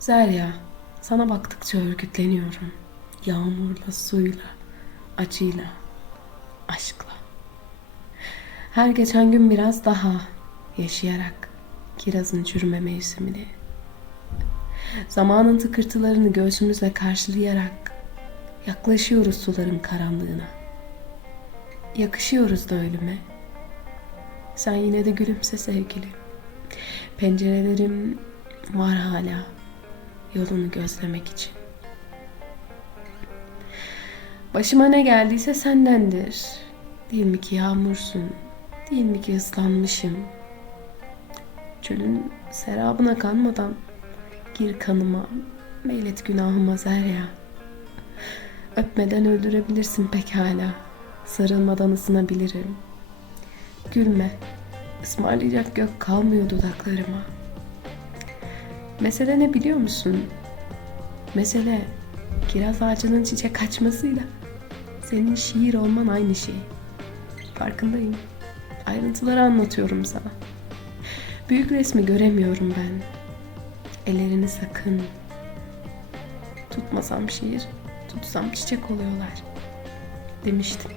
Zerya, sana baktıkça örgütleniyorum. Yağmurla, suyla, acıyla, aşkla. Her geçen gün biraz daha yaşayarak kirazın çürüme mevsimini, zamanın tıkırtılarını göğsümüzle karşılayarak yaklaşıyoruz suların karanlığına. Yakışıyoruz da ölüme. Sen yine de gülümse sevgilim. Pencerelerim var hala yolunu gözlemek için. Başıma ne geldiyse sendendir. Değil mi ki yağmursun? Değil mi ki ıslanmışım? Çölün serabına kanmadan gir kanıma, meylet günahıma Zerya. Öpmeden öldürebilirsin pekala. Sarılmadan ısınabilirim. Gülme. Ismarlayacak gök kalmıyor dudaklarıma. Mesele ne biliyor musun? Mesele kiraz ağacının çiçek açmasıyla senin şiir olman aynı şey. Farkındayım. Ayrıntıları anlatıyorum sana. Büyük resmi göremiyorum ben. Ellerini sakın. Tutmasam şiir, tutsam çiçek oluyorlar. Demiştim.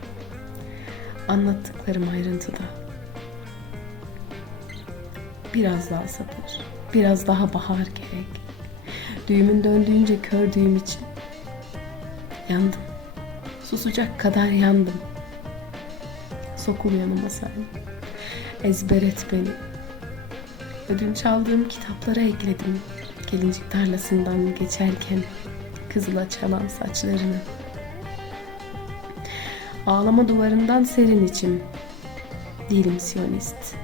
Anlattıklarım ayrıntıda. Biraz daha sabır, biraz daha bahar gerek. Düğümün döndüğünce kör düğüm için. Yandım. Susacak kadar yandım. Sokul yanıma sen. Ezber et beni. Ödünç aldığım kitaplara ekledim. Gelincik tarlasından geçerken kızıla çalan saçlarını. Ağlama duvarından serin içim. Değilim siyonist.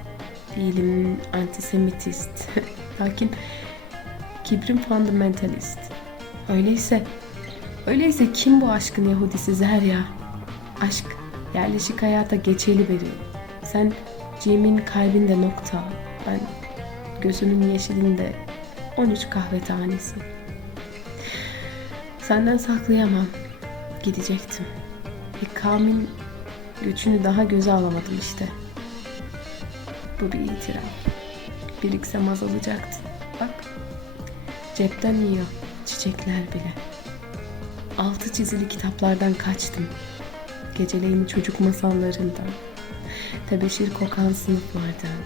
Değilim antisemitist. Lakin kibrim fundamentalist. Öyleyse, öyleyse kim bu aşkın Yahudisi Zerya? Aşk yerleşik hayata geçeli veriyor. Sen Cem'in kalbinde nokta, ben gözünün yeşilinde 13 kahve tanesi. Senden saklayamam. Gidecektim. Bir kavmin göçünü daha göze alamadım işte. Bu bir itiraf. Biriksem azalacaktı. Bak. Cepten yiyor çiçekler bile. Altı çizili kitaplardan kaçtım. Geceleyin çocuk masallarından. Tebeşir kokan sınıflardan.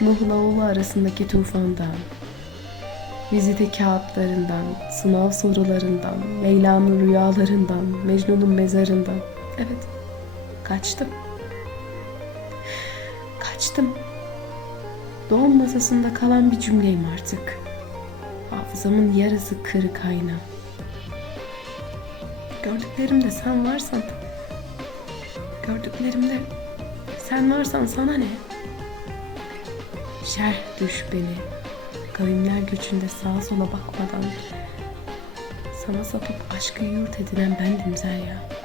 Nuh'la oğlu arasındaki tufandan. Vizite kağıtlarından, sınav sorularından, Leyla'nın rüyalarından, Mecnun'un mezarından. Evet, kaçtım. Kaçtım. Doğum masasında kalan bir cümleyim artık. Hafızamın yarısı kırık ayna. Gördüklerimde sen varsan, gördüklerimde sen varsan sana ne? Şerh düş beni. Kavimler göçünde sağa sola bakmadan sana sapıp aşkı yurt edinen bendim Zerya.